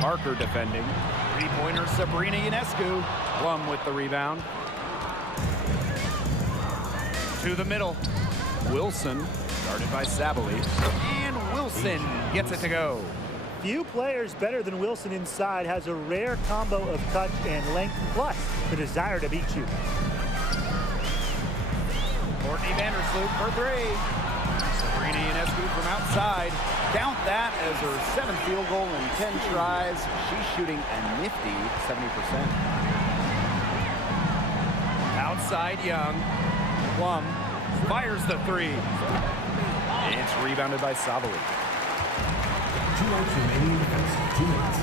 Parker defending. Three-pointer Sabrina Ionescu. Plum with the rebound. To the middle. Wilson, guarded by Sabali. And Wilson gets it to go. Few players better than Wilson inside, has a rare combo of touch and length, plus the desire to beat you. Courtney Vandersloot for three. Sabrina Ionescu from outside. Count that as her 7th field goal in 10 tries. She's shooting a nifty 70%. Outside Young. Plum fires the three. It's rebounded by Savali. 2 minutes remaining in defense. 2 minutes.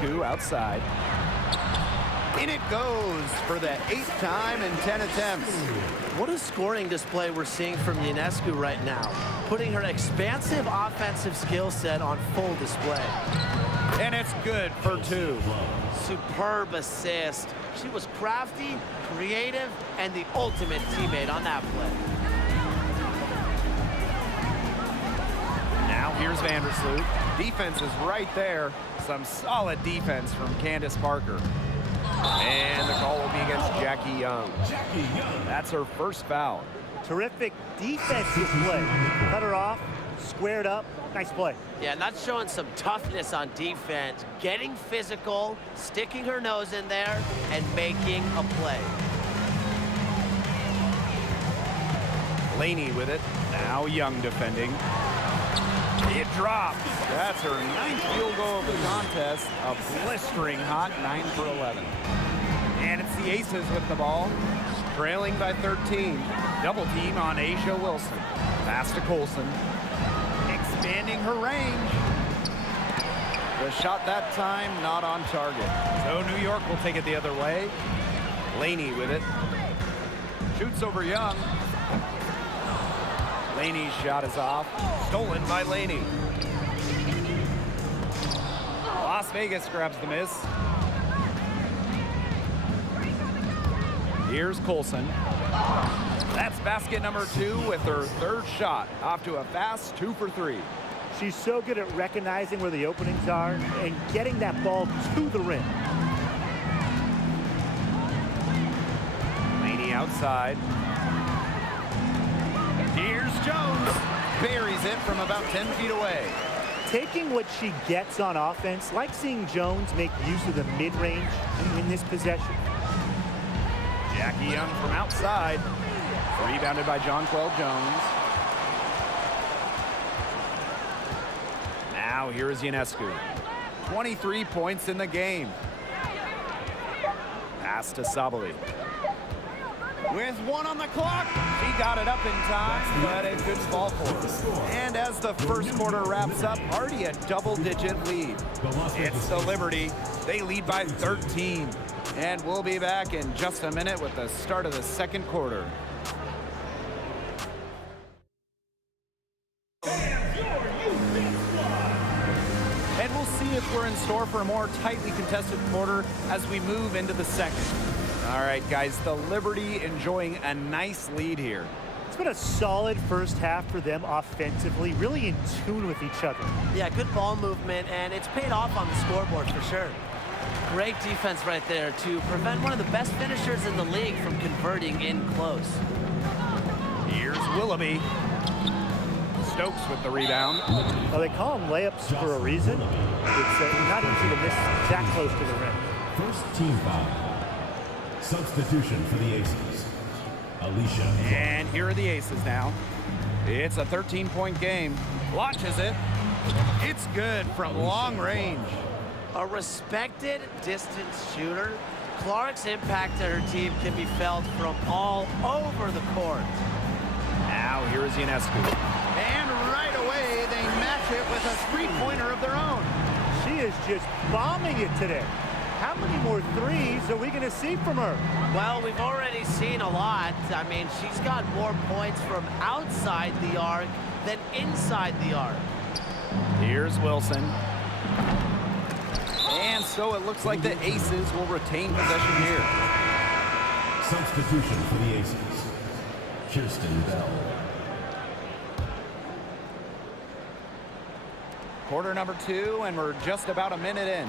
Ionescu outside. In it goes for the 8th time in 10 attempts. What a scoring display we're seeing from Ionescu right now, putting her expansive offensive skill set on full display. And it's good for 2. Superb assist. She was crafty, creative, and the ultimate teammate on that play. Now here's Vandersloot. Defense is right there. Some solid defense from Candace Parker. And the call will be against Jackie Young. That's her first foul. Terrific defensive play. Cut her off, squared up. Nice play. Yeah, and that's showing some toughness on defense. Getting physical, sticking her nose in there, and making a play. Laney with it. Now Young defending. It drops. That's her 9th field goal of the contest. A blistering hot 9 for 11. And it's the Aces with the ball, trailing by 13. Double team on Asia Wilson. Pass to Colson. Expanding her range. The shot that time not on target. So New York will take it the other way. Laney with it. Shoots over Young. Laney's shot is off. Stolen by Laney. Las Vegas grabs the miss. Here's Colson. That's basket number 2 with her 3rd shot. Off to a fast 2 for 3. She's so good at recognizing where the openings are and getting that ball to the rim. Laney outside. Here's Jones. Buries it from about 10 feet away. Taking what she gets on offense, like seeing Jones make use of the mid-range in this possession. Jackie Young from outside. Rebounded by Jonquel Jones. Now here is Ionescu. 23 points in the game. Pass to Sabali. With 1 on the clock, she got it up in time, but it couldn't fall for her. And as the first quarter wraps up, already a double-digit lead. It's the Liberty. They lead by 13. And we'll be back in just a minute with the start of the 2nd quarter. And we'll see if we're in store for a more tightly contested quarter as we move into the 2nd. All right, guys, the Liberty enjoying a nice lead here. It's been a solid first half for them offensively, really in tune with each other. Yeah, good ball movement, and it's paid off on the scoreboard for sure. Great defense right there to prevent one of the best finishers in the league from converting in close. Here's Willoughby. Stokes with the rebound. Well, they call them layups for a reason. It's not easy to miss that close to the rim. First team foul. Substitution for the Aces. Alicia. And here are the Aces now. It's a 13-point game. Launches it. It's good from long range. A respected distance shooter, Clark's impact to her team can be felt from all over the court. Now here is Ionescu. And right away, they match it with a three-pointer of their own. She is just bombing it today. How many more threes are we going to see from her? Well, we've already seen a lot. I mean, she's got more points from outside the arc than inside the arc. Here's Wilson. And so it looks like the Aces will retain possession here. Substitution for the Aces. Kirsten Bell. Quarter number 2, and we're just about a minute in.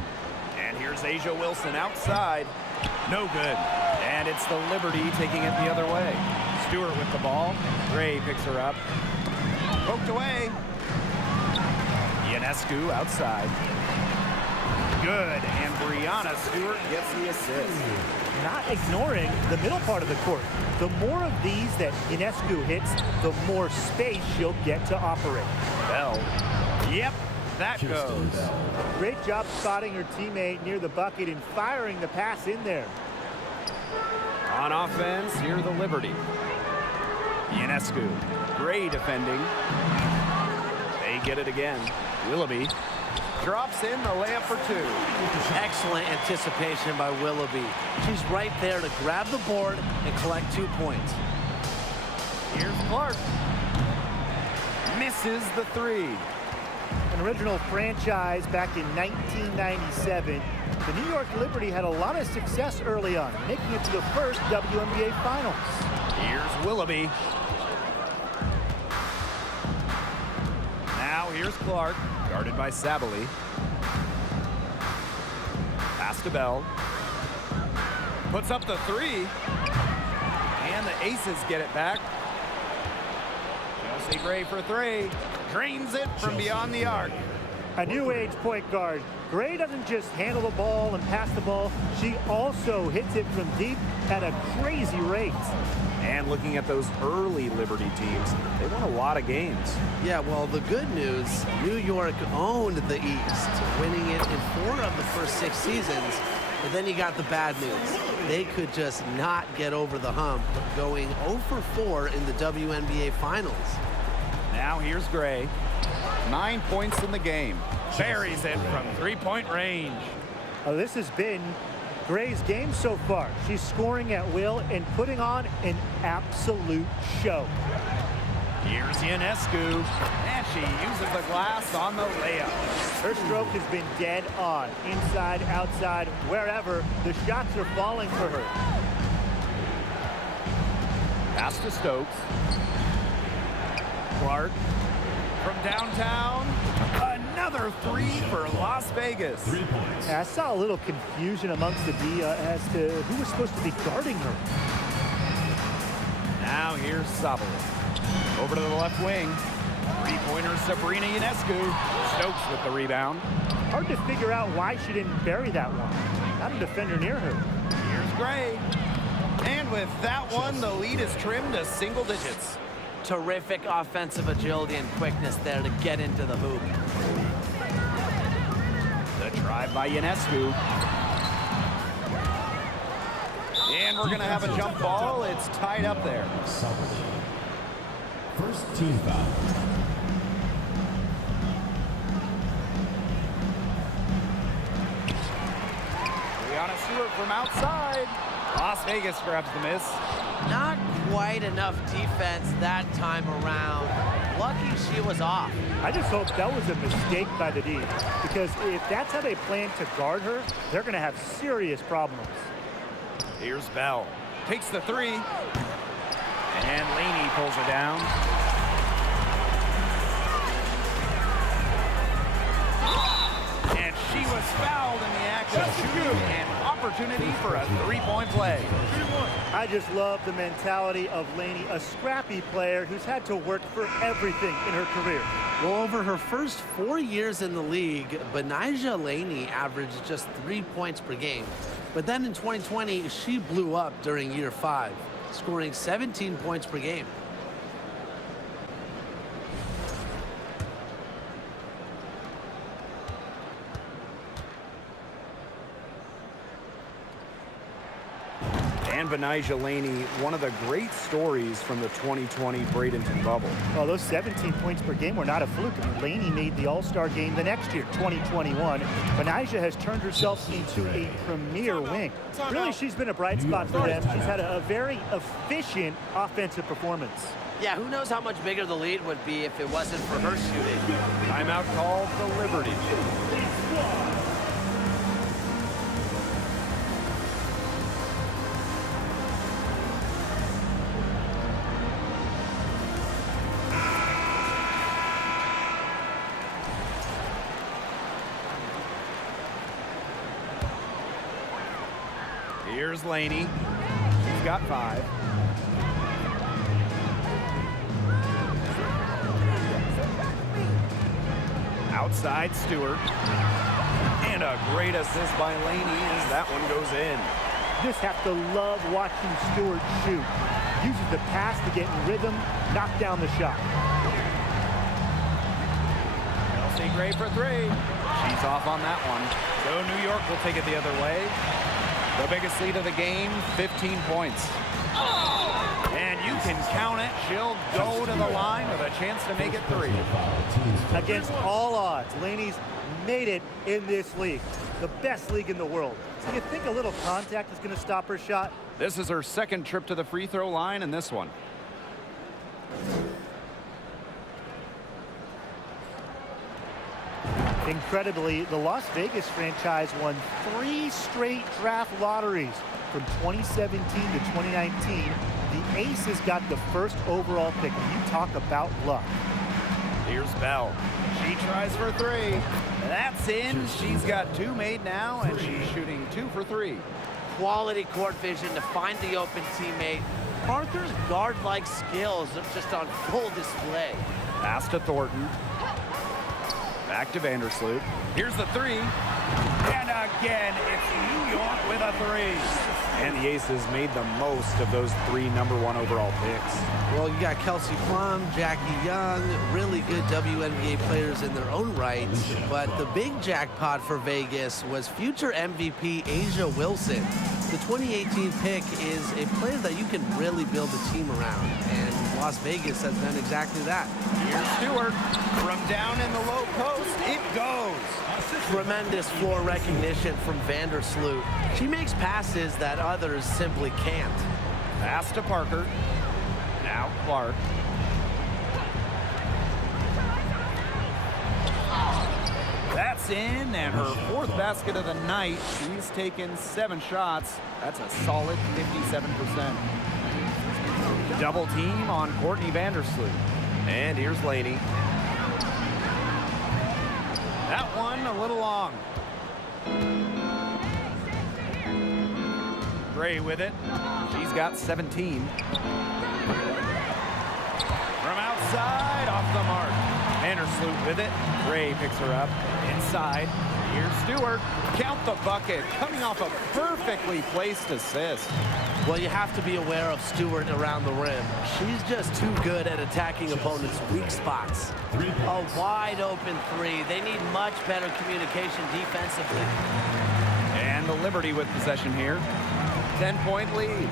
And here's Asia Wilson outside. No good. And it's the Liberty taking it the other way. Stewart with the ball. Gray picks her up. Poked away. Ionescu outside. Good. And Brianna Stewart gets the assist. Not ignoring the middle part of the court. The more of these that Ionescu hits, the more space she'll get to operate. Bell. Yep. That goes. Great job spotting her teammate near the bucket and firing the pass in there. On offense, here the Liberty. Ionescu. Gray defending. They get it again. Willoughby drops in the layup for 2. Excellent anticipation by Willoughby. She's right there to grab the board and collect 2 points. Here's Clark. Misses the 3. An original franchise back in 1997, the New York Liberty had a lot of success early on, making it to the first WNBA Finals. Here's Willoughby. Now here's Clark, guarded by Sabally. Pass to Bell. Puts up the 3. And the Aces get it back. Chelsea Gray for 3. Drains it from beyond the arc. A new age point guard. Gray doesn't just handle the ball and pass the ball. She also hits it from deep at a crazy rate. And looking at those early Liberty teams, they won a lot of games. Yeah, well, the good news, New York owned the East, winning it in 4 of the first 6 seasons. But then you got the bad news. They could just not get over the hump, going 0 for 4 in the WNBA Finals. Now here's Gray. 9 points in the game. Buries it from 3-point range. This has been Gray's game so far. She's scoring at will and putting on an absolute show. Here's Ionescu, and she uses the glass on the layup. Her stroke has been dead on. Inside, outside, wherever, the shots are falling for her. Pass to Stokes. Clark from downtown. Another 3 for Las Vegas. 3 points. I saw a little confusion amongst the D as to who was supposed to be guarding her. Now here's Sabalo. Over to the left wing. 3-pointer Sabrina Ionescu. Stokes with the rebound. Hard to figure out why she didn't bury that one. Not a defender near her. Here's Gray. And with that one, the lead is trimmed to single digits. Terrific offensive agility and quickness there to get into the hoop. The drive by Ionescu. And we're going to have a jump ball. It's tied up there. First team foul. Brianna Stewart from outside. Las Vegas grabs the miss. Not quite enough defense that time around. Lucky she was off. I just hope that was a mistake by the D, because if that's how they plan to guard her, they're going to have serious problems. Here's Bell. Takes the 3. And Laney pulls it down. And she was fouled in the act of shooting. An opportunity for a 3-point play. I just love the mentality of Laney, a scrappy player who's had to work for everything in her career. Well, over her first 4 years in the league, Benijah Laney averaged just 3 points per game. But then in 2020, she blew up during year 5, scoring 17 points per game. And Benijah Laney, one of the great stories from the 2020 Bradenton bubble. Well, those 17 points per game were not a fluke. I mean, Laney made the All-Star game the next year, 2021. Benijah has turned herself into a premier wing. Really, she's been a bright spot for them. She's had a very efficient offensive performance. Yeah, who knows how much bigger the lead would be if it wasn't for her shooting. Timeout called the Liberty. Here's Laney. She's got 5. Outside Stewart. And a great assist by Laney as that one goes in. Just have to love watching Stewart shoot. Uses the pass to get in rhythm, knock down the shot. Kelsey Gray for 3. She's off on that one. So New York will take it the other way. The biggest lead of the game, 15 points. And you can count it. She'll go to the line with a chance to make it 3. Against all odds, Laney's made it in this league. The best league in the world. So you think a little contact is going to stop her shot? This is her second trip to the free throw line in this one. Incredibly, the Las Vegas franchise won 3 straight draft lotteries from 2017 to 2019. The Aces got the first overall pick. And you talk about luck. Here's Bell. She tries for 3. That's in. She's got 2 made now, and she's shooting 2 for 3. Quality court vision to find the open teammate. Parker's guard-like skills are just on full display. Pass to Thornton. Back to Vandersloot. Here's the 3. And again, it's New York with a 3. And the Aces made the most of those 3 #1 overall picks. Well, you got Kelsey Plum, Jackie Young, really good WNBA players in their own right. But the big jackpot for Vegas was future MVP Asia Wilson. The 2018 pick is a player that you can really build a team around. And Las Vegas has done exactly that. Here's Stewart. From down in the low post, it goes. Tremendous floor recognition from Vandersloot. She makes passes that others simply can't. Pass to Parker. Now Clark. That's in, and her 4th basket of the night. She's taken 7 shots. That's a solid 57%. Double team on Courtney Vandersloot. And here's Laney. That one a little long. Gray with it. She's got 17. From outside, off the mark. Vandersloot with it. Gray picks her up. Inside. Here's Stewart. Count the bucket. Coming off a perfectly placed assist. Well, you have to be aware of Stewart around the rim. She's just too good at attacking opponents' weak spots. A wide open 3. They need much better communication defensively. And the Liberty with possession here. 10-point lead.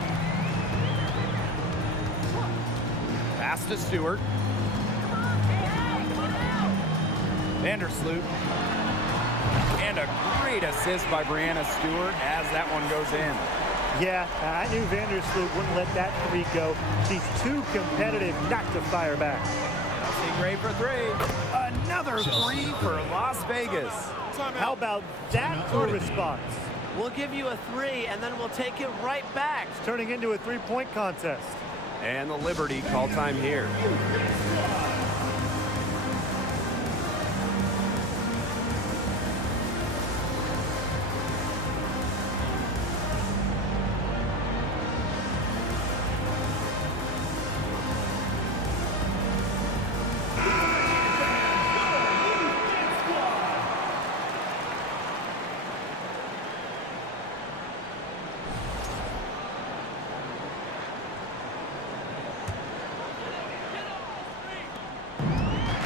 Pass to Stewart. Vandersloot. And a great assist by Brianna Stewart as that one goes in. Yeah, I knew Vandersloot wouldn't let that 3 go. She's too competitive not to fire back. Kelsey Gray for 3. Another 3 for Las Vegas. How about that for a response? We'll give you a 3, and then we'll take it right back. It's turning into a 3-point contest. And the Liberty call time here.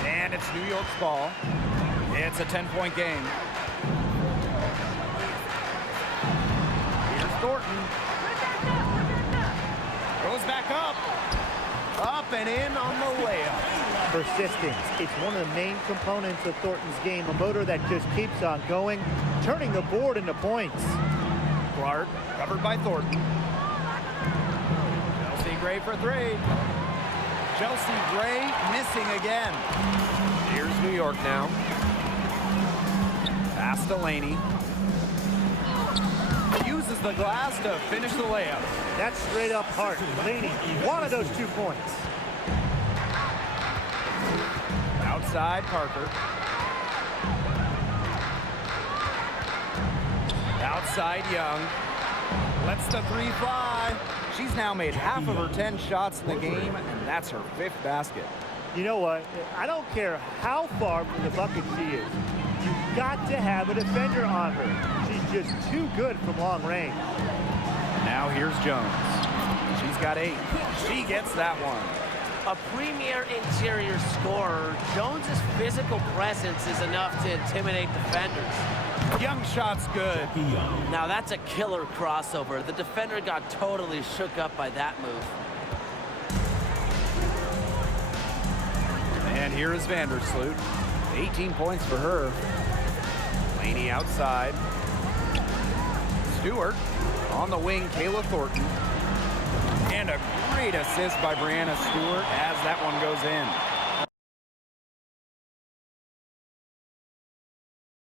And it's New York's ball. It's a 10-point game. Here's Thornton. Goes back up. Up and in on the layup. Persistence. It's one of the main components of Thornton's game. A motor that just keeps on going, turning the board into points. Clark covered by Thornton. Kelsey Gray for 3. Chelsea Gray missing again. Here's New York now. Pass to Laney. Uses the glass to finish the layup. That's straight up hard. Laney wanted those 2 points. Outside Parker. Outside Young. Lets the 3 fly. She's now made half of her 10 shots in the game, and that's her 5th basket. You know what? I don't care how far from the bucket she is. You've got to have a defender on her. She's just too good from long range. Now here's Jones. She's got 8. She gets that one. A premier interior scorer, Jones's physical presence is enough to intimidate defenders. Young shot's good. Now that's a killer crossover. The defender got totally shook up by that move. And here is Vandersloot. 18 points for her. Laney outside. Stewart on the wing, Kayla Thornton. And a great assist by Brianna Stewart as that one goes in.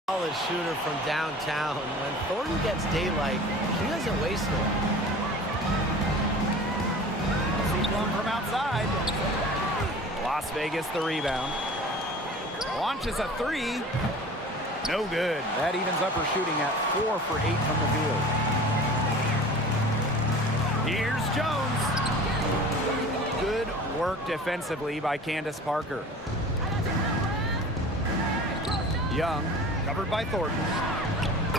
Solid shooter from downtown. When Thornton gets daylight, she doesn't waste it. See one from outside. Las Vegas the rebound. Launches a 3. No good. That evens up her shooting at 4 for 8 from the field. Here's Jones. Good work defensively by Candace Parker. Young, covered by Thornton.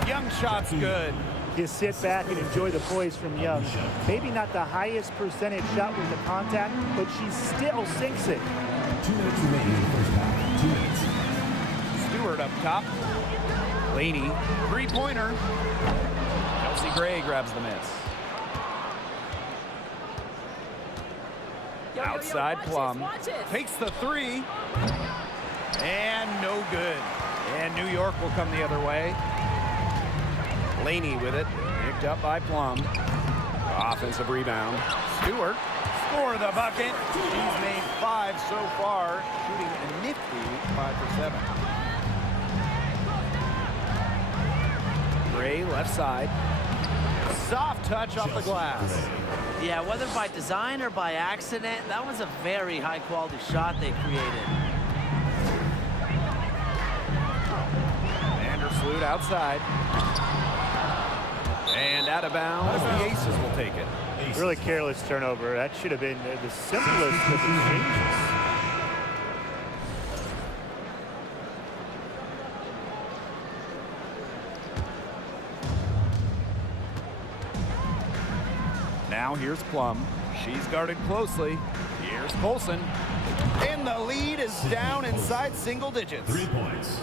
Young shot's good. You sit back and enjoy the poise from Young. Maybe not the highest percentage shot with the contact, but she still sinks it. 2 minutes remaining in the first half. 2 minutes. Stewart up top. Laney, 3-pointer. Chelsea Gray grabs the miss. Outside Plum. Takes the 3. And no good. And New York will come the other way. Laney with it. Picked up by Plum. Offensive rebound. Stewart. Score the bucket. She's made 5 so far. Shooting a nifty 5 for 7. Gray left side. Soft touch off the glass. Yeah, whether by design or by accident, that was a very high-quality shot they created. Vandersloot outside. And out of bounds, the Aces will take it. Really careless turnover. That should have been the simplest of exchanges. Now here's Plum. She's guarded closely. Here's Colson. And the lead is down inside single digits. 3 points.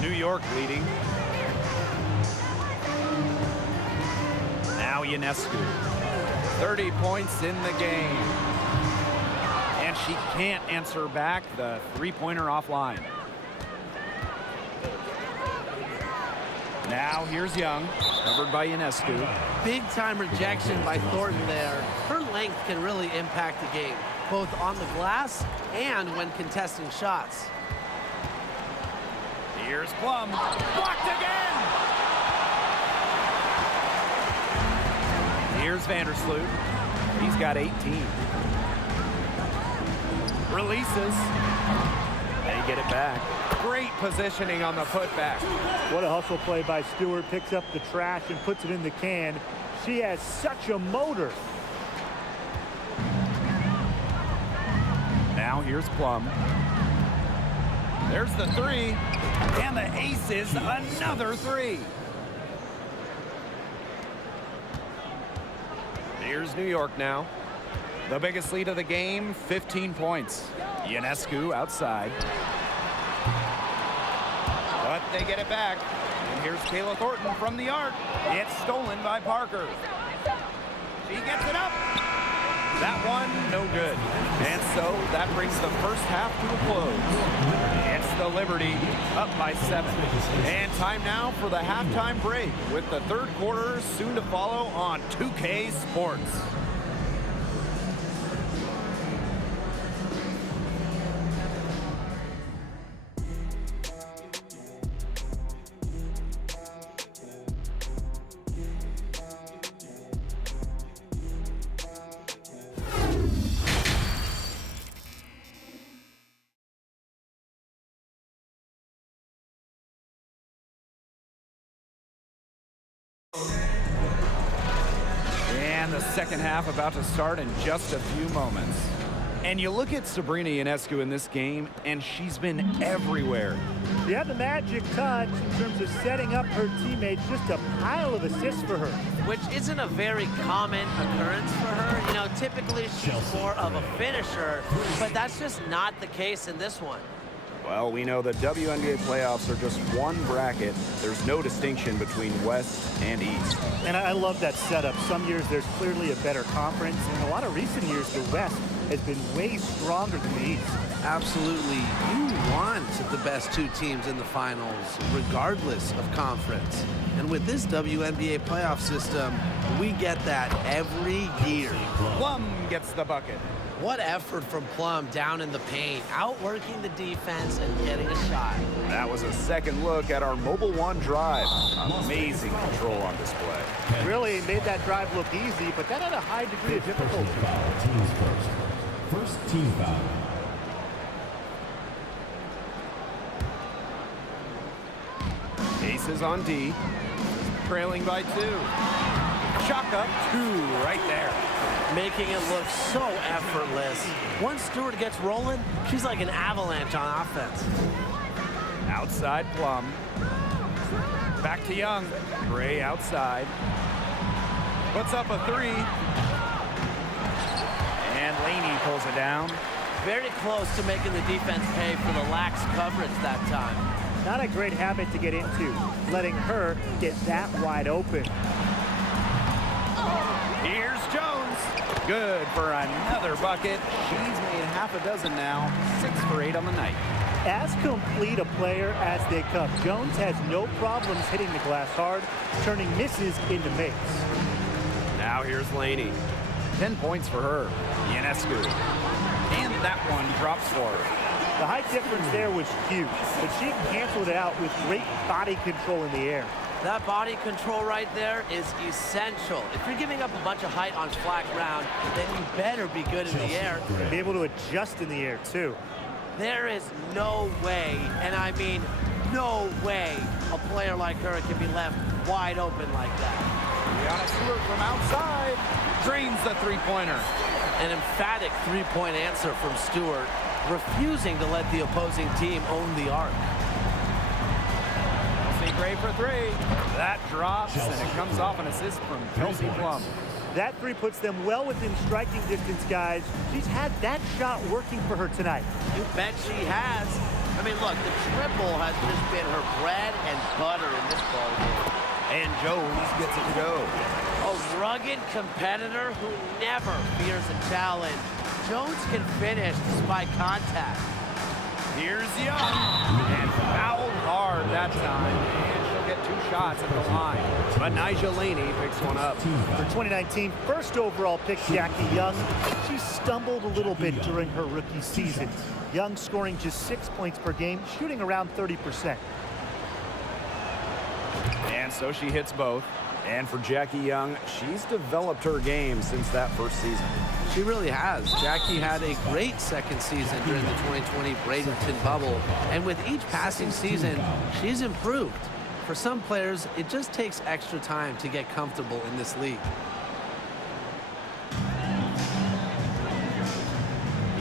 New York leading. Now Ionescu. 30 points in the game. And she can't answer back the 3-pointer offline. Now here's Young, covered by Ionescu. Big time rejection by Thornton there. Her length can really impact the game, both on the glass and when contesting shots. Here's Plum, blocked again! Here's Vandersloot, he's got 18. Releases, they get it back. Great positioning on the putback. What a hustle play by Stewart. Picks up the trash and puts it in the can. She has such a motor. Now here's Plum. There's the 3. And the Aces, another 3. Here's New York now. The biggest lead of the game, 15 points. Ionescu outside. But they get it back. And here's Kayla Thornton from the arc. It's stolen by Parker. She gets it up. That one, no good. And so that brings the first half to a close. It's the Liberty up by 7. And time now for the halftime break with the third quarter soon to follow on 2K Sports. And the second half about to start in just a few moments. And you look at Sabrina Ionescu in this game, and she's been everywhere. She had the magic touch in terms of setting up her teammates, just a pile of assists for her. Which isn't a very common occurrence for her. You know, typically she's more of a finisher, but that's just not the case in this one. Well, we know the WNBA playoffs are just one bracket. There's no distinction between West and East. And I love that setup. Some years there's clearly a better conference. In a lot of recent years, the West has been way stronger than the East. Absolutely. You want the best two teams in the finals, regardless of conference. And with this WNBA playoff system, we get that every year. Plum gets the bucket. What effort from Plum down in the paint, outworking the defense and getting a shot. That was a second look at our Mobile One drive. Amazing control on display. Really made that drive look easy, but that had a high degree of difficulty. Teams first. First team foul. Aces on D. Trailing by 2. Chalk up 2 right there. Making it look so effortless. Once Stewart gets rolling, she's like an avalanche on offense. Outside Plum. Back to Young. Gray outside. Puts up a 3. And Laney pulls it down. Very close to making the defense pay for the lax coverage that time. Not a great habit to get into, letting her get that wide open. Here's Jones. Good for another bucket. She's made half a dozen now. 6 for 8 on the night. As complete a player as they come, Jones has no problems hitting the glass hard, turning misses into makes. Now here's Laney. 10 points for her. Ionescu. And that one drops for her. The height difference there was huge, but she canceled it out with great body control in the air. That body control right there is essential. If you're giving up a bunch of height on flat ground, then you better be good in the air. Be able to adjust in the air, too. There is no way, and I mean no way, a player like her can be left wide open like that. Brianna Stewart from outside drains the three-pointer. An emphatic three-point answer from Stewart, refusing to let the opposing team own the arc. Kelsey Gray for 3. That drops, and it comes off an assist from Kelsey Plum. That 3 puts them well within striking distance, guys. She's had that shot working for her tonight. You bet she has. I mean, look, the triple has just been her bread and butter in this ballgame. And Jones gets it to go. A rugged competitor who never fears a challenge. Jones can finish despite contact. Here's Young. And fouled hard that time. And she'll get 2 shots at the line. But Nyjah Laney picks one up. For 2019, first overall pick, Jackie Young. She stumbled a little bit during her rookie season. Young scoring just 6 points per game, shooting around 30%. And so she hits both. And for Jackie Young, she's developed her game since that first season. She really has. Jackie had a great second season during the 2020 Bradenton bubble. And with each passing season, she's improved. For some players, it just takes extra time to get comfortable in this league.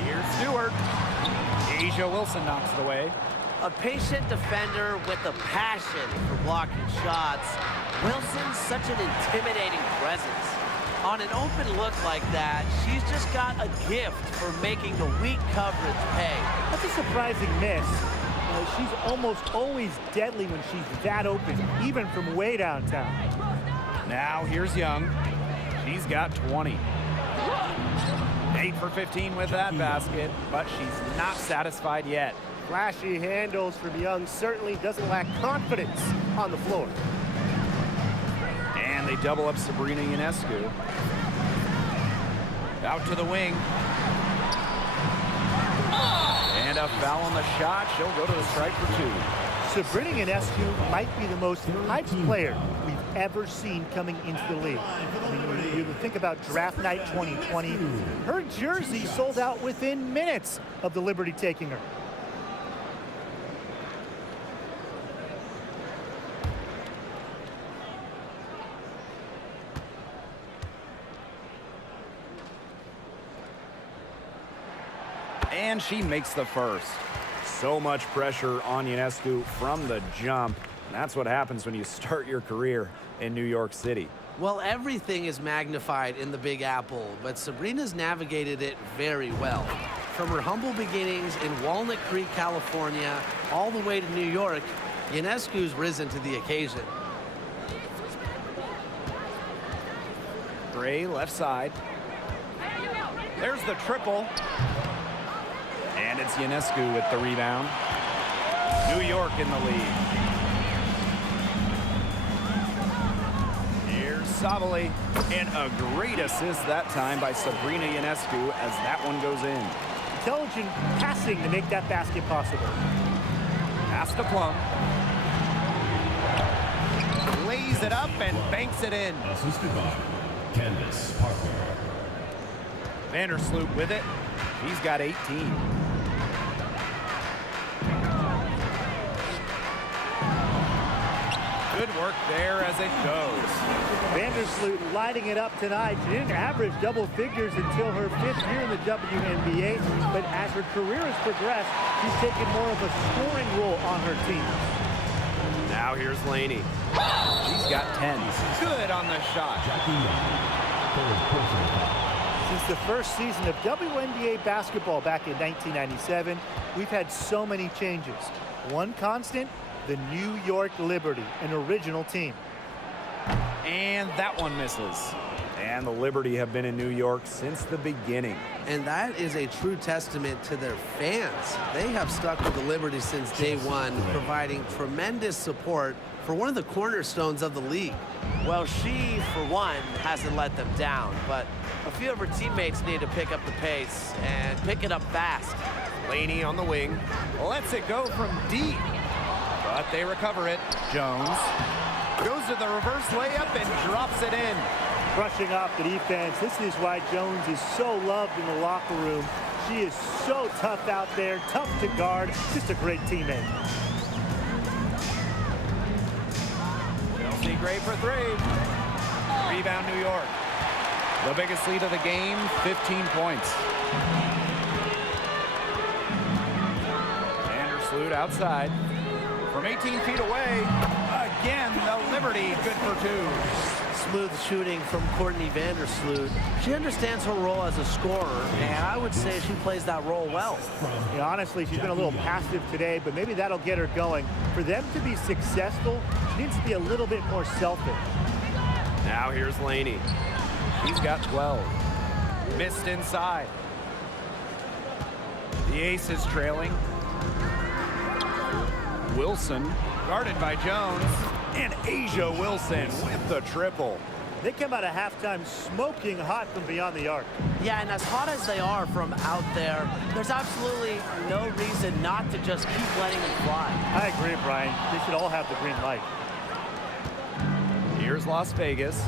Here's Stewart. Asia Wilson knocks it away. A patient defender with a passion for blocking shots. Wilson's such an intimidating presence. On an open look like that, she's just got a gift for making the weak coverage pay. That's a surprising miss. She's almost always deadly when she's that open, even from way downtown. Now here's Young. She's got 20. 8 for 15 with that basket, but she's not satisfied yet. Flashy handles from Young certainly doesn't lack confidence on the floor. And they double up Sabrina Ionescu. Out to the wing. And a foul on the shot. She'll go to the strike for 2. Sabrina Ionescu might be the most hyped player we've ever seen coming into the league. I mean, you think about draft night 2020, her jersey sold out within minutes of the Liberty taking her. And she makes the first. So much pressure on Ionescu from the jump. And that's what happens when you start your career in New York City. Well, everything is magnified in the Big Apple, but Sabrina's navigated it very well. From her humble beginnings in Walnut Creek, California, all the way to New York, Ionescu's risen to the occasion. Gray left side. There's the triple. And it's Ionescu with the rebound. New York in the lead. Here's Savali. And a great assist that time by Sabrina Ionescu as that one goes in. Intelligent passing to make that basket possible. Pass to Plum. Lays it up and banks it in. Assisted by Candace Parker. Vandersloot with it. He's got 18. Good work there as it goes. Vandersloot lighting it up tonight. She didn't average double figures until her 5th year in the WNBA, but as her career has progressed, she's taken more of a scoring role on her team. Now here's Laney. She's got 10. Good on the shot. Since the first season of WNBA basketball back in 1997, we've had so many changes. One constant, the New York Liberty, an original team. And that one misses. And the Liberty have been in New York since the beginning. And that is a true testament to their fans. They have stuck with the Liberty since day one, providing tremendous support for one of the cornerstones of the league. Well, she, for one, hasn't let them down, but a few of her teammates need to pick up the pace and pick it up fast. Laney on the wing. Lets it go from deep. But they recover it. Jones goes to the reverse layup and drops it in. Brushing off the defense. This is why Jones is so loved in the locker room. She is so tough out there, tough to guard, just a great teammate. Chelsea Gray for 3. Rebound New York. The biggest lead of the game, 15 points. Vandersloot outside. From 18 feet away, again, the Liberty good for 2. Smooth shooting from Courtney Vandersloot. She understands her role as a scorer, and I would say she plays that role well. Yeah, honestly, she's been a little passive today, but maybe that'll get her going. For them to be successful, she needs to be a little bit more selfish. Now here's Laney. He's got 12. Missed inside. The Ace is trailing. Wilson, guarded by Jones. And Asia Wilson with the triple. They come out of halftime smoking hot from beyond the arc. Yeah, and as hot as they are from out there, there's absolutely no reason not to just keep letting them fly. I agree, Brian. They should all have the green light. Here's Las Vegas.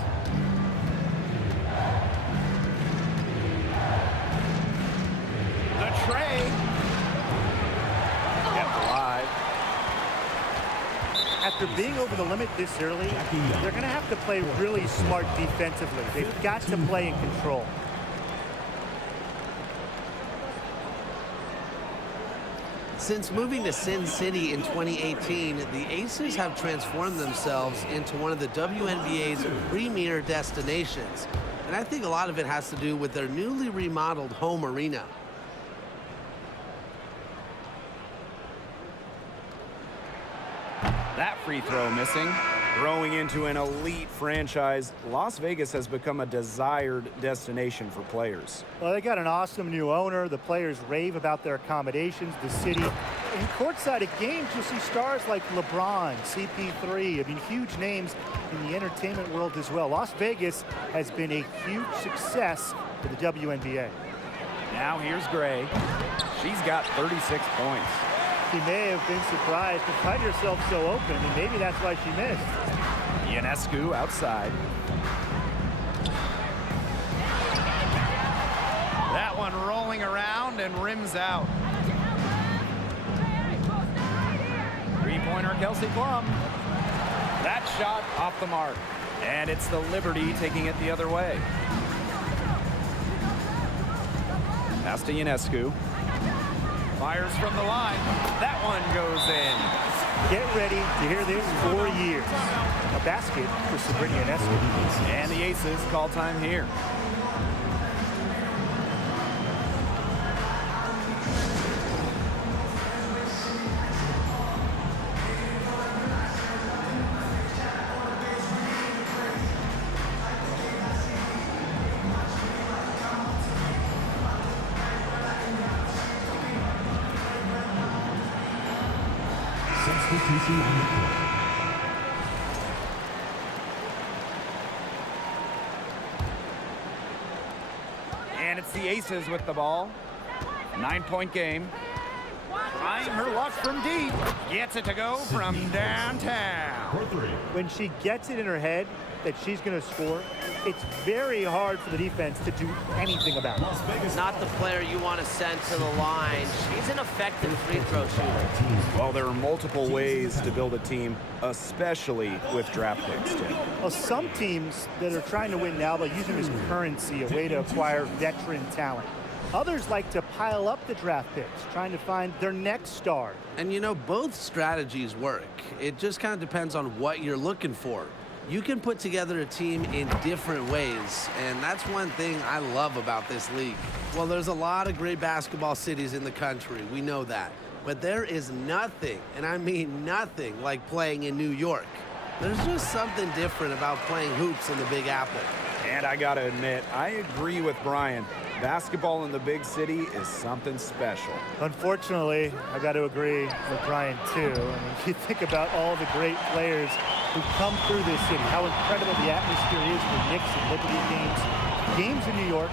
The tray. Kept alive. After being over the limit this early, they're going to have to play really smart defensively. They've got to play in control. Since moving to Sin City in 2018, the Aces have transformed themselves into one of the WNBA's premier destinations. And I think a lot of it has to do with their newly remodeled home arena. That free throw missing. Growing into an elite franchise, Las Vegas has become a desired destination for players. Well, they got an awesome new owner. The players rave about their accommodations, the city. In courtside at games, you'll see stars like LeBron, CP3. I mean, huge names in the entertainment world as well. Las Vegas has been a huge success for the WNBA. Now here's Gray. She's got 36 points. She may have been surprised to find herself so open, and maybe that's why she missed. Ionescu outside. That one rolling around and rims out. Three-pointer Kelsey Plum. That shot off the mark. And it's the Liberty taking it the other way. Pass to Ionescu. Fires from the line. That one goes in. Get ready to hear this 4 years. A basket for Sabrina Ionescu. And the Aces call time here. Substitution on the court. And it's the Aces with the ball. 9-point game. Trying her luck from deep. Gets it to go from downtown. For three. When she gets it in her head that she's going to score, it's very hard for the defense to do anything about it. Las Vegas. Not the player you want to send to the line. She's an effective free throw shooter. Well, there are multiple ways to build a team, especially with draft picks, Tim. Well, some teams that are trying to win now, they're using this currency, a way to acquire veteran talent. Others like to pile up the draft picks, trying to find their next star. And you know, both strategies work. It just kind of depends on what you're looking for. You can put together a team in different ways, and that's one thing I love about this league. Well, there's a lot of great basketball cities in the country, we know that. But there is nothing, and I mean nothing, like playing in New York. There's just something different about playing hoops in the Big Apple. And I gotta admit, I agree with Brian. Basketball in the big city is something special. Unfortunately, I got to agree with Brian too. I mean, you think about all the great players who come through this city, how incredible the atmosphere is for Knicks and Liberty games. Games in New York,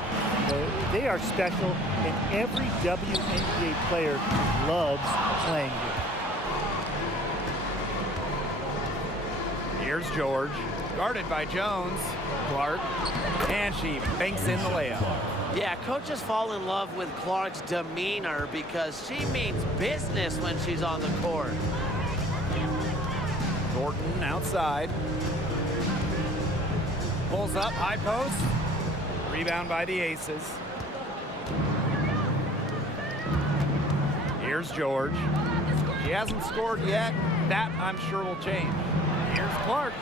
they are special, and every WNBA player loves playing here. Here's George, guarded by Jones. Clark, and she banks in the layup. Yeah, coaches fall in love with Clark's demeanor because she means business when she's on the court. Thornton outside. Pulls up, high post. Rebound by the Aces. Here's George. She hasn't scored yet. That, I'm sure, will change. Here's Clark.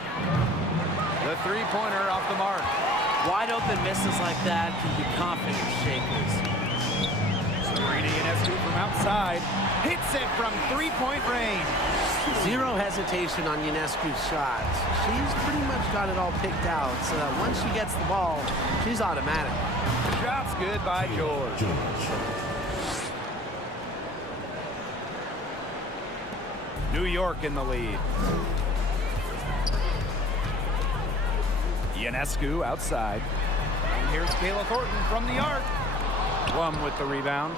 The three-pointer off the mark. Wide open misses like that can be confidence shakers. Sabrina Ionescu from outside. Hits it from three-point range. Zero hesitation on Ionescu's shots. She's pretty much got it all picked out so that once she gets the ball, she's automatic. Shot's good by George. New York in the lead. Ionescu outside. And here's Kayla Thornton from the arc. Plum with the rebound.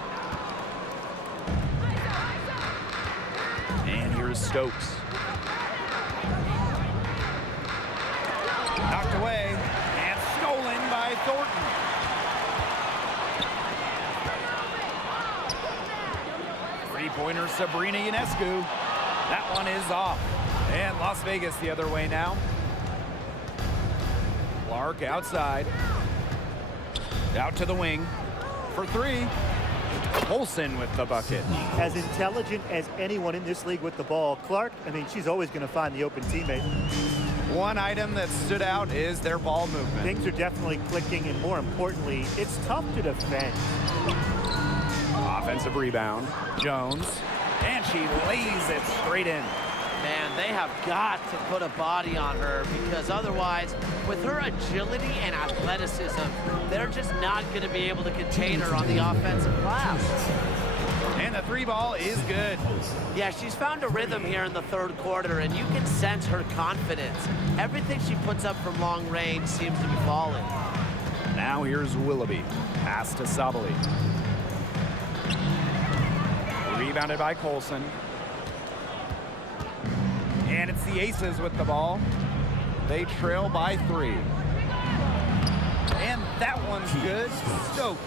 And here's Stokes. Knocked away and stolen by Thornton. Three-pointer Sabrina Ionescu. That one is off. And Las Vegas the other way now. Clark outside. Out to the wing for three. Olsen with the bucket. As intelligent as anyone in this league with the ball, Clark, I mean, she's always going to find the open teammate. One item that stood out is their ball movement. Things are definitely clicking, and more importantly, it's tough to defend. Offensive rebound. Jones. And she lays it straight in. Man, they have got to put a body on her because otherwise, with her agility and athleticism, they're just not going to be able to contain her on the offensive glass. And the three ball is good. Yeah, she's found a rhythm here in the third quarter, and you can sense her confidence. Everything she puts up from long range seems to be falling. Now here's Willoughby. Pass to Sabali. Rebounded by Colson. And it's the Aces with the ball. They trail by three. And that one's good. Stokes.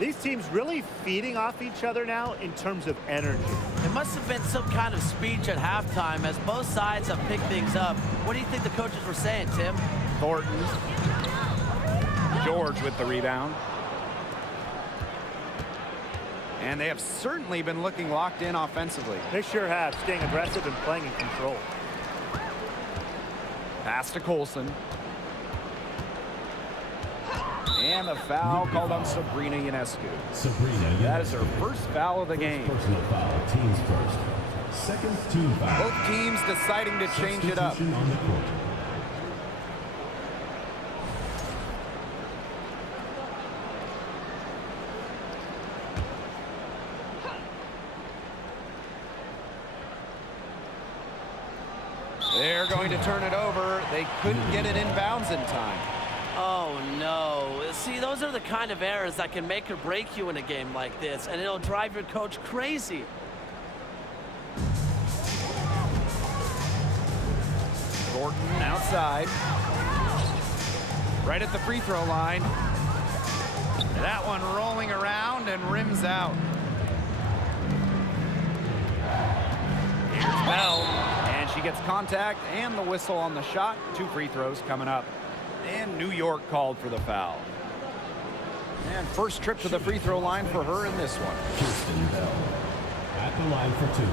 These teams really feeding off each other now in terms of energy. It must have been some kind of speech at halftime as both sides have picked things up. What do you think the coaches were saying, Tim? Thornton. George with the rebound. And they have certainly been looking locked in offensively. They sure have, staying aggressive and playing in control. Pass to Colson. And a foul called on Sabrina Ionescu. That is her first foul of the game. Personal foul, teams first. Second team foul. Both teams deciding to change it up. Substitution on the court. They're going to turn it over. They couldn't get it in bounds in time. Oh, no. See, those are the kind of errors that can make or break you in a game like this, and it'll drive your coach crazy. Gordon outside. Right at the free throw line. That one rolling around and rims out. Here's Bell, and she gets contact and the whistle on the shot. 2 free throws coming up. And New York called for the foul. And first trip to the free throw line for her in this one. Kirsten Bell at the line for 2.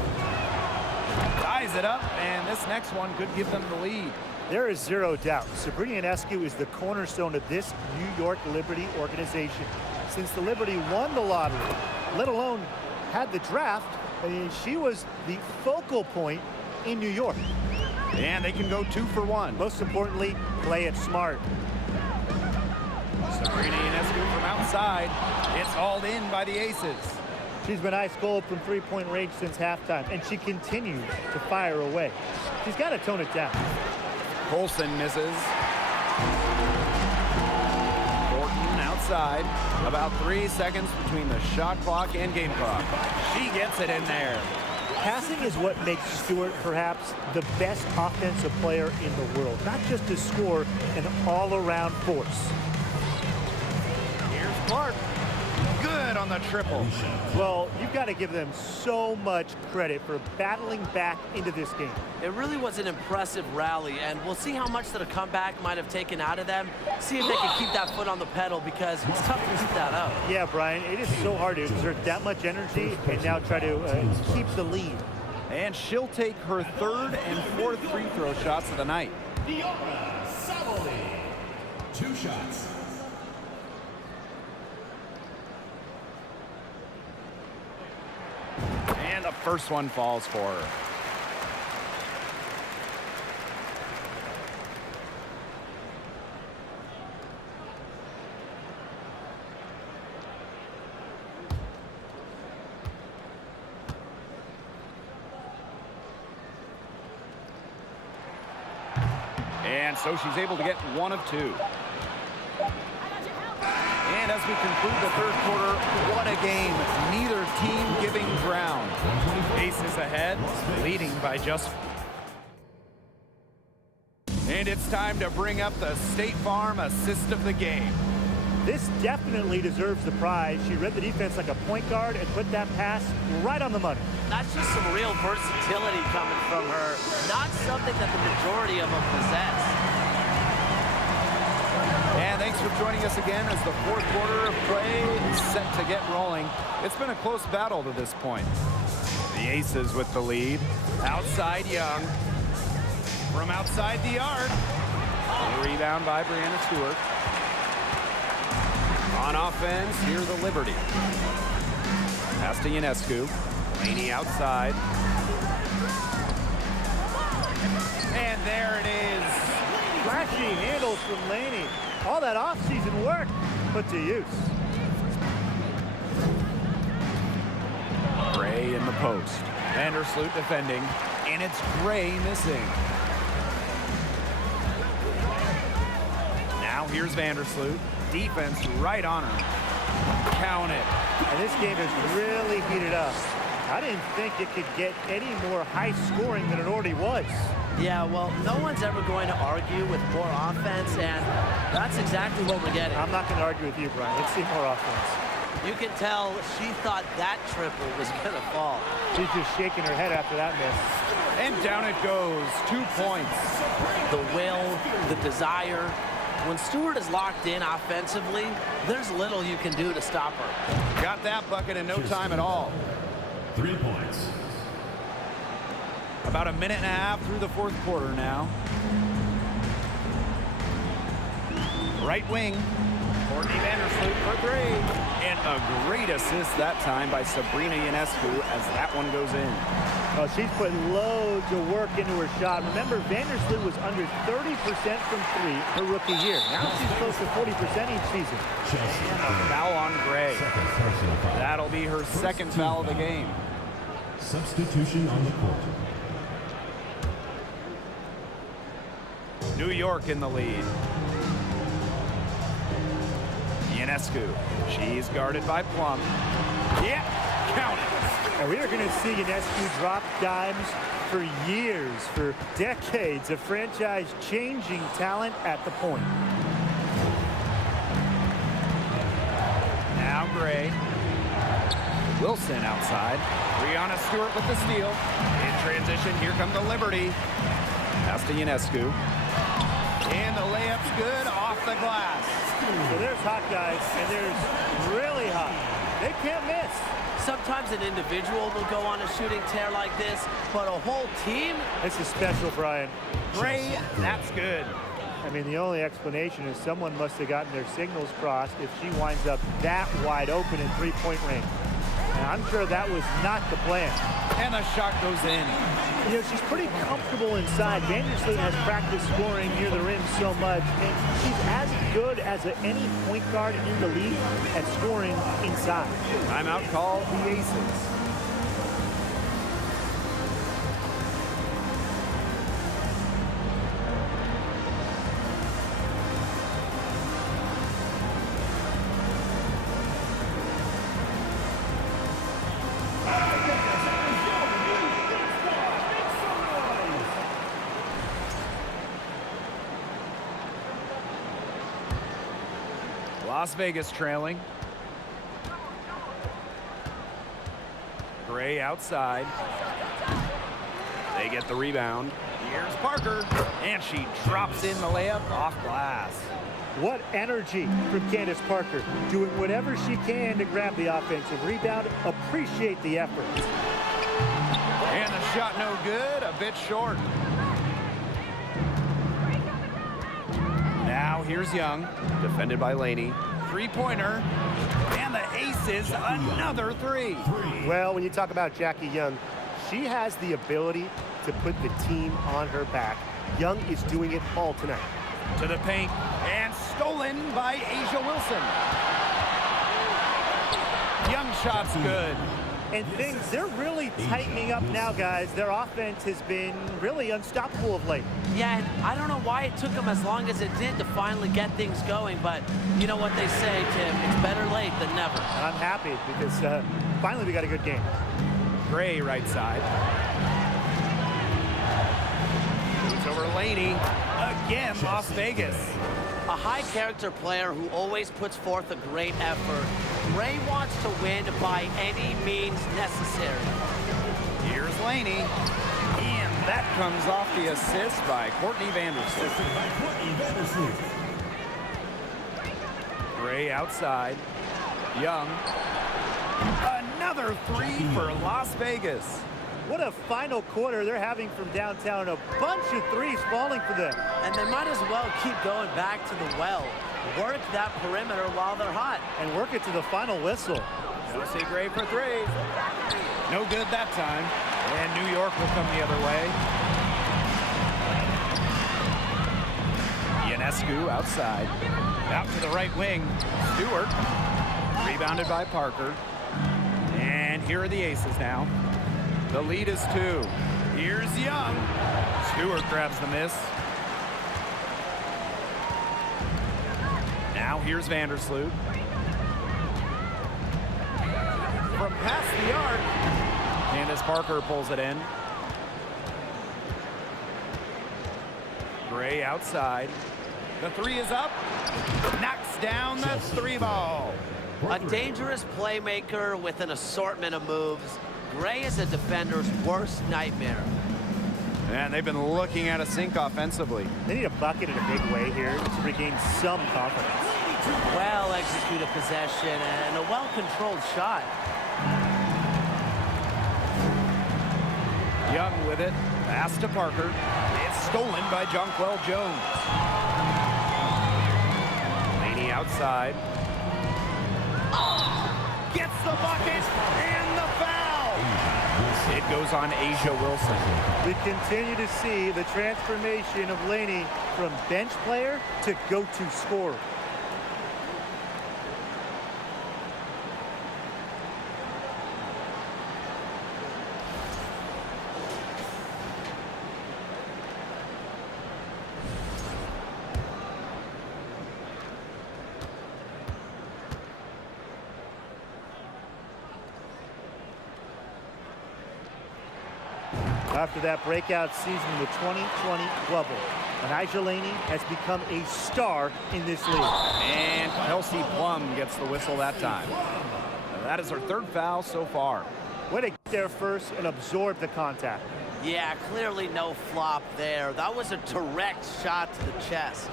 Ties it up, and this next one could give them the lead. There is zero doubt. Sabrina Ionescu is the cornerstone of this New York Liberty organization. Since the Liberty won the lottery, let alone had the draft, I mean, she was the focal point in New York. And they can go 2 for 1. Most importantly, play it smart. Sabrina Ionescu from outside. It's hauled in by the Aces. She's been ice cold from three-point range since halftime, and she continues to fire away. She's got to tone it down. Colson misses. Gordon outside. About 3 seconds between the shot clock and game clock. She gets it in there. Passing is what makes Stewart perhaps the best offensive player in the world, not just to score, an all-around force. Here's Clark. Good on the triple. Well, you've got to give them so much credit for battling back into this game. It really was an impressive rally, and we'll see how much that a comeback might have taken out of them. See if they can keep that foot on the pedal, because it's tough to keep that up. Yeah, Brian, it is so hard to exert that much energy and now try to keep the lead. And she'll take her 3rd and 4th free throw shots of the night. 2 shots. And the first one falls for her. And so she's able to get 1 of 2. And as we conclude the 3rd quarter, what a game. Neither team giving ground. Aces ahead, leading by just. And it's time to bring up the State Farm assist of the game. This definitely deserves the prize. She read the defense like a point guard and put that pass right on the money. That's just some real versatility coming from her. Not something that the majority of them possess. And thanks for joining us again as the 4th quarter of play is set to get rolling. It's been a close battle to this point. The Aces with the lead. Outside Young. From outside the arc. A rebound by Brianna Stewart. On offense, here the Liberty. Pass to Ionescu. Laney outside. And there it is. Flashy handles from Laney. All that offseason work put to use. Gray in the post. Vandersloot defending. And it's Gray missing. Now here's Vandersloot. Defense right on her. Count it. And this game has really heated up. I didn't think it could get any more high scoring than it already was. Yeah, well, no one's ever going to argue with more offense, and that's exactly what we're getting. I'm not going to argue with you, Brian. Let's see more offense. You can tell she thought that triple was going to fall. She's just shaking her head after that miss. And down it goes. 2 points. The will, the desire, When Stewart is locked in offensively, there's little you can do to stop her. Got that bucket in no time at all. 3 points. About a minute and a half through the fourth quarter now. Right wing, Courtney Vandersloot for three. And a great assist that time by Sabrina Ionescu as that one goes in. Oh, she's put loads of work into her shot. Remember, Vandersloot was under 30% from three her rookie year. Now she's close to 40% each season. A foul on Gray. That'll be her second foul of the game. Substitution on the court. New York in the lead. Ionescu. She's guarded by Plum. Yeah, count it. And we are going to see Ionescu drop dimes for years, for decades, a franchise-changing talent at the point. Now Gray. Wilson outside. Brianna Stewart with the steal. In transition, here come the Liberty. Pass to Ionescu. And the layup's good off the glass. So there's hot guys, and there's really hot. They can't miss. Sometimes an individual will go on a shooting tear like this, but a whole team? This is special, Brian. Gray, that's good. I mean, the only explanation is someone must have gotten their signals crossed if she winds up that wide open in three-point range. And I'm sure that was not the plan. And the shot goes in. You know, she's pretty comfortable inside. Vandersloot has practiced scoring near the rim so much, and she's as good as any point guard in the league at scoring inside. Timeout call, the Aces. Las Vegas trailing. Gray outside. They get the rebound. Here's Parker, and she drops in the layup off glass. What energy from Candace Parker, doing whatever she can to grab the offensive rebound. Appreciate the effort. And the shot no good, a bit short. Now here's Young, defended by Laney. Three-pointer, and the Aces another three. Well, when you talk about Jackie Young, she has the ability to put the team on her back. Young is doing it all tonight. To the paint, and stolen by Asia Wilson. Young shot's good. And things, they're really tightening up now, guys. Their offense has been really unstoppable of late. Yeah, and I don't know why it took them as long as it did to finally get things going, but you know what they say, Tim, it's better late than never. And I'm happy because finally we got a good game. Gray right side. Moves over Laney. Again, Las Vegas. A high-character player who always puts forth a great effort. Gray wants to win by any means necessary. Here's Laney. And that comes off the assist by Courtney Vandersloot. Gray outside. Young. Another three for Las Vegas. What a final quarter they're having from downtown. A bunch of threes falling for them. And they might as well keep going back to the well. Work that perimeter while they're hot. And work it to the final whistle. Josie Gray for three. No good that time. And New York will come the other way. Ionescu outside. Out to the right wing. Stewart. Rebounded by Parker. And here are the Aces now. The lead is 2. Here's Young. Stewart grabs the miss. Now here's Vandersloot. From past the arc, Candace Parker pulls it in. Gray outside. The three is up. Knocks down the three ball. A dangerous playmaker with an assortment of moves. Gray is a defender's worst nightmare. And they've been looking at a sink offensively. They need a bucket in a big way here to regain some confidence. Well-executed possession and a well-controlled shot. Young with it. Pass to Parker. It's stolen by Jonquel Jones. Laney outside. Gets the bucket and the foul. It goes on Asia Wilson. We continue to see the transformation of Laney from bench player to go-to scorer. After that breakout season in the 2020 bubble, Anaija Laney has become a star in this league. And Kelsey Plum gets the whistle that time. That is her third foul so far. Way to get there first and absorb the contact. Yeah, clearly no flop there. That was a direct shot to the chest.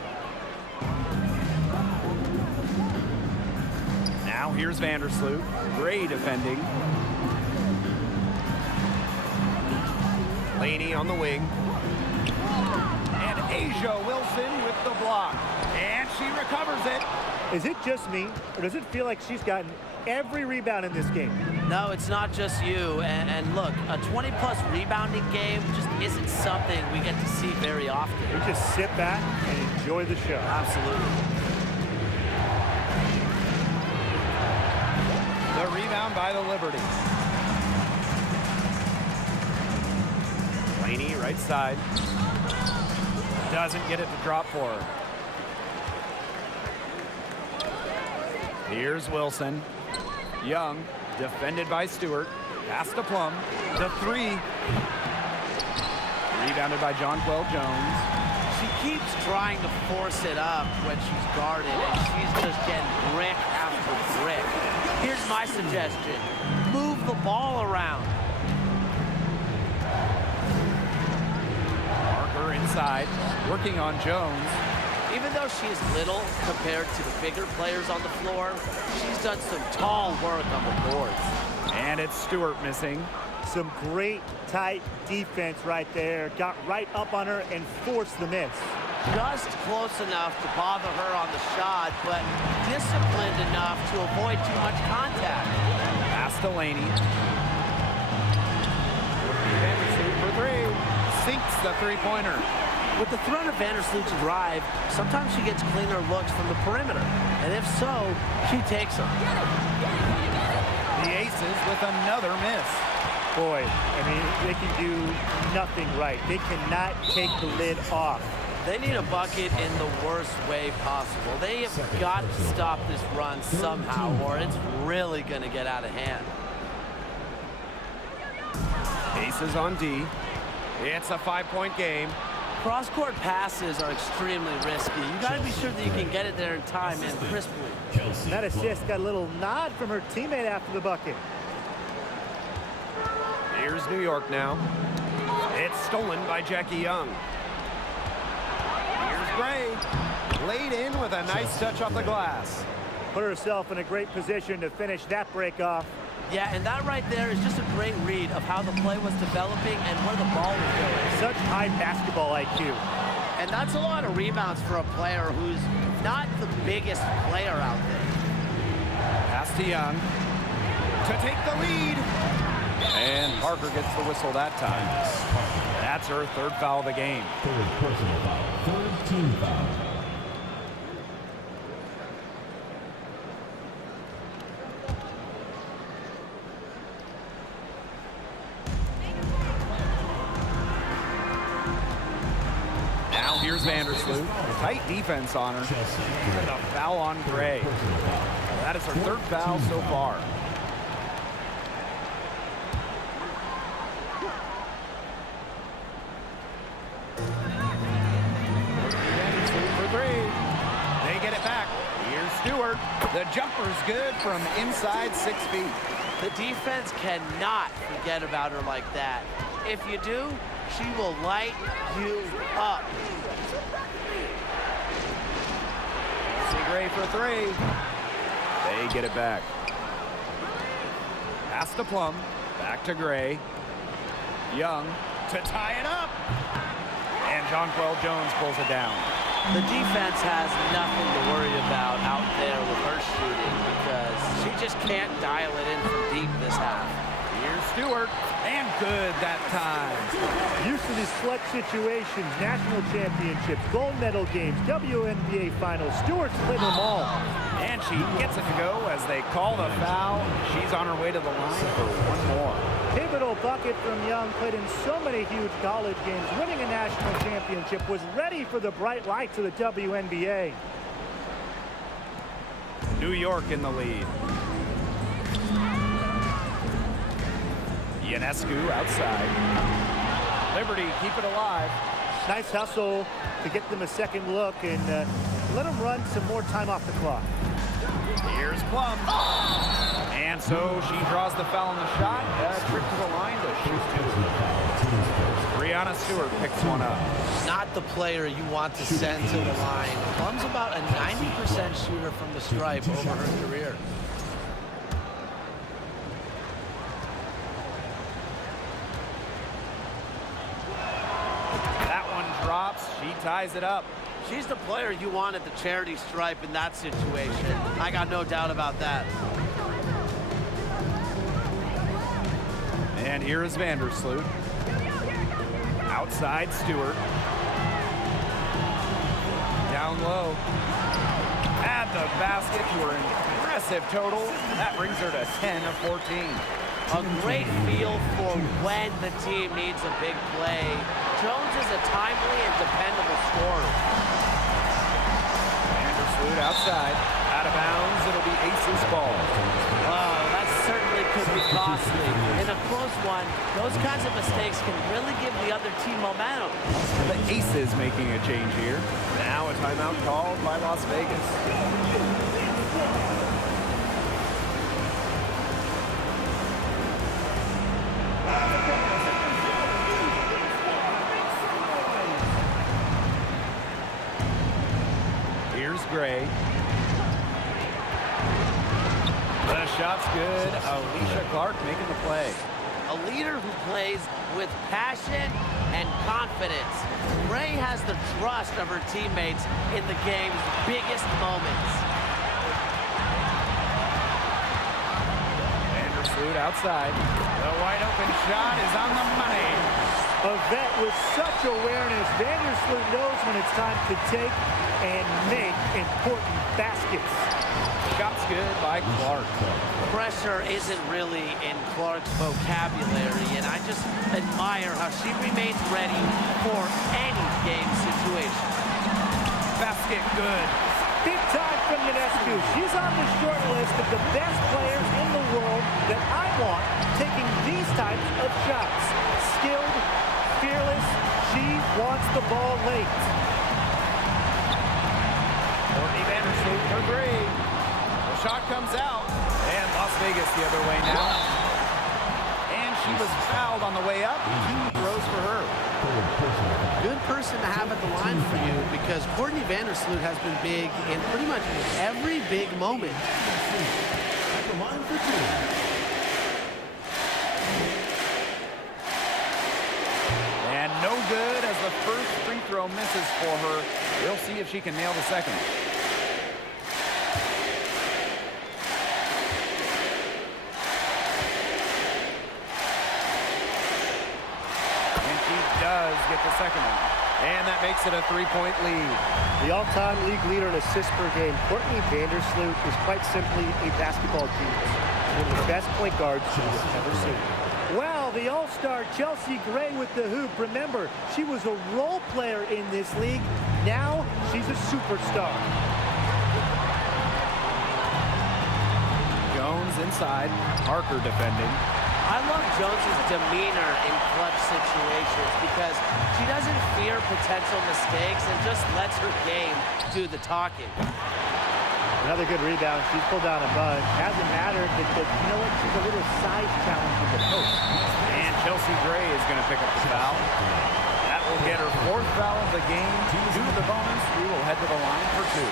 Now here's Vandersloot. Gray defending. Laney on the wing. And Asia Wilson with the block. And she recovers it. Is it just me, or does it feel like she's gotten every rebound in this game? No, it's not just you. And look, a 20-plus rebounding game just isn't something we get to see very often. We just sit back and enjoy the show. Absolutely. The rebound by the Liberty. Laney, right side. Doesn't get it to drop for her. Here's Wilson. Young, defended by Stewart. Pass to Plum. The three. Rebounded by Jonquel Jones. She keeps trying to force it up when she's guarded, and she's just getting brick after brick. Here's my suggestion. Move the ball around. Parker inside, working on Jones. Even though she is little compared to the bigger players on the floor, she's done some tall work on the boards. And it's Stewart missing. Some great tight defense right there. Got right up on her and forced the miss. Just close enough to bother her on the shot, but disciplined enough to avoid too much contact. Pass to Laney. Vandersloot for three. Sinks the three-pointer. With the threat of Vandersloot's drive, sometimes she gets cleaner looks from the perimeter. And if so, she takes them. The Aces with another miss. Boy, I mean, they can do nothing right. They cannot take the lid off. They need a bucket in the worst way possible. They have got to stop this run somehow, or it's really going to get out of hand. Aces on D. It's a 5-point game. Cross-court passes are extremely risky. You got to be sure that you can get it there in time and crisply. And that assist got a little nod from her teammate after the bucket. Here's New York now. It's stolen by Jackie Young. Here's Gray. Laid in with a nice touch off the glass. Put herself in a great position to finish that break off. Yeah, and that right there is just a great read of how the play was developing and where the ball was going. Such high basketball IQ. And that's a lot of rebounds for a player who's not the biggest player out there. Pass to Young. To take the lead. And Parker gets the whistle that time. That's her third foul of the game. Third personal foul. Third team foul. Now here's Vandersloot. Tight defense on her. And a foul on Gray. That is her third foul so far. For three. They get it back. Here's Stewart. The jumper's good from inside 6 feet. The defense cannot forget about her like that. If you do, she will light you up. See Gray for three. They get it back. Pass to Plum. Back to Gray. Young to tie it up. And Jonquel Jones pulls it down. The defense has nothing to worry about out there with her shooting because she just can't dial it in from deep this half. Here's Stewart, and good that time. Used to these clutch situations, national championships, gold medal games, WNBA finals. Stewart's played them all. And she gets it to go as they call the foul. She's on her way to the line for one more. Pivotal bucket from Young, played in so many huge college games, winning a national championship, was ready for the bright lights of the WNBA. New York in the lead. Ionescu outside. Liberty keep it alive. Nice hustle to get them a second look and let them run some more time off the clock. Here's Plum. And so she draws the foul on the shot. Trip to the line to shoot two. Brianna Stewart picks one up. Not the player you want to send to the line. Plum's about a 90% shooter from the stripe over her career. That one drops. She ties it up. She's the player you want at the charity stripe in that situation. I got no doubt about that. And here is Vandersloot. Outside Stewart. Down low. At the basket to her impressive total. That brings her to 10 of 14. A great feel for when the team needs a big play. Jones is a timely and dependable scorer. Vandersloot outside. Out of bounds. It'll be Aces ball. Oh, that certainly could be costly. In a close one, those kinds of mistakes can really give the other team momentum. The Aces making a change here. Now a timeout called by Las Vegas. Here's Gray. The shot's good. Alicia Clark making the play. A leader who plays with passion and confidence. Gray has the trust of her teammates in the game's biggest moments. Vandersloot outside. The wide open shot is on the money. A vet with such awareness. Vandersloot knows when it's time to take and make important baskets. Shot's good by Clark. Pressure isn't really in Clark's vocabulary, and I just admire how she remains ready for any game situation. Basket good. Big time from Ionescu. She's on the short list of the best players in the world that I want taking these types of shots. Skilled, fearless, she wants the ball late. Courtney Vandersloot for three. The shot comes out, and Las Vegas the other way now. And she was fouled on the way up. 2 throws for her. Good person to have at the line for you because Courtney Vandersloot has been big in pretty much every big moment. At the line for two. And no good as the first free throw misses for her. We'll see if she can nail the second. Does get the second one. And that makes it a 3-point lead. The all-time league leader in assists per game, Courtney Vandersloot, is quite simply a basketball genius. One of the best point guards you've ever seen. Well, the all-star Chelsea Gray with the hoop. Remember, she was a role player in this league. Now she's a superstar. Jones inside. Parker defending. I love Jones's demeanor in clutch situations because she doesn't fear potential mistakes and just lets her game do the talking. Another good rebound. She's pulled down a bunch. Hasn't mattered because, you know what? She's a little size challenge with the post. And Chelsea Gray is going to pick up the foul. That will get her 4th foul of the game. Due to the bonus, we will head to the line for 2.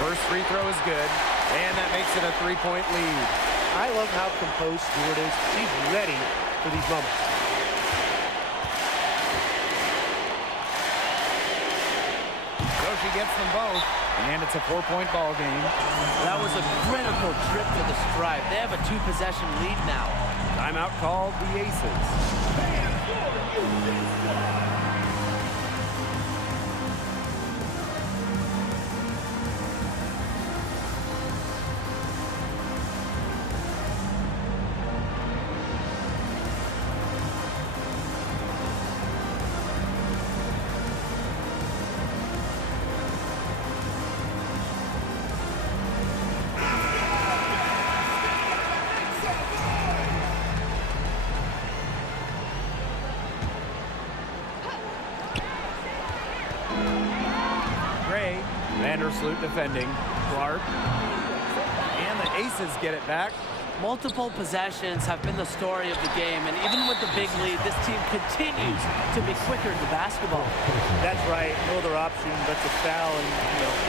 First free throw is good, and that makes it a 3-point lead. I love how composed Stewart is. She's ready for these moments. So she gets them both, and it's a 4-point ball game. That was a critical trip to the stripe. They have a 2-possession lead now. Timeout called the Aces. Vandersloot defending. Clark. And the Aces get it back. Multiple possessions have been the story of the game, and even with the big lead, this team continues to be quicker to basketball. That's right. No other option but to foul and,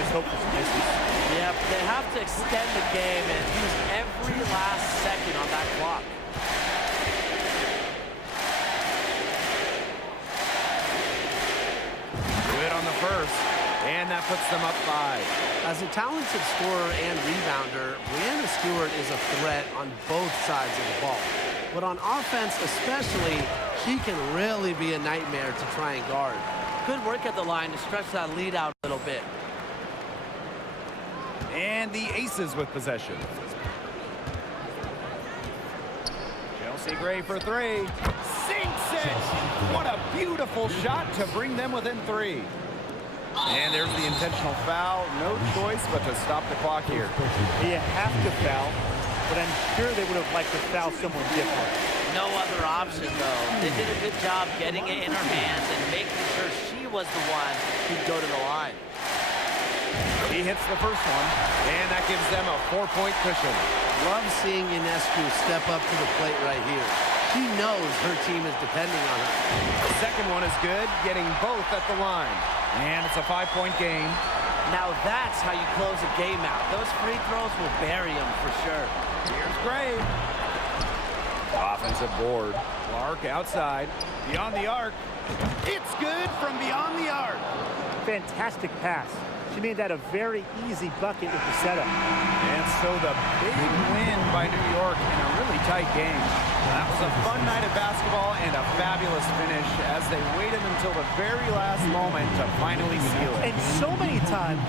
just hope for some misses. Yep, they have to extend the game and use every last second on that clock. Good on the first. And that puts them up 5. As a talented scorer and rebounder, Brianna Stewart is a threat on both sides of the ball. But on offense especially, she can really be a nightmare to try and guard. Good work at the line to stretch that lead out a little bit. And the Aces with possession. Chelsea Gray for 3. Sinks it! What a beautiful shot to bring them within 3. And there's the intentional foul. No choice but to stop the clock here. You have to foul, but I'm sure they would have liked to foul someone different. No other option, though. They did a good job getting it in her hands and making sure she was the one who'd go to the line. He hits the first one, and that gives them a 4-point cushion. Love seeing Ionescu step up to the plate right here. She knows her team is depending on her. The second one is good, getting both at the line. And it's a 5-point game. Now that's how you close a game out. Those free throws will bury them for sure. Here's Gray. Offensive board. Clark outside. Beyond the arc. It's good from beyond the arc. Fantastic pass. She made that a very easy bucket with the setup. And so the big win by New York in a really tight game. That was a fun night of basketball and a fabulous finish as they waited until the very last moment to finally seal it. And so many times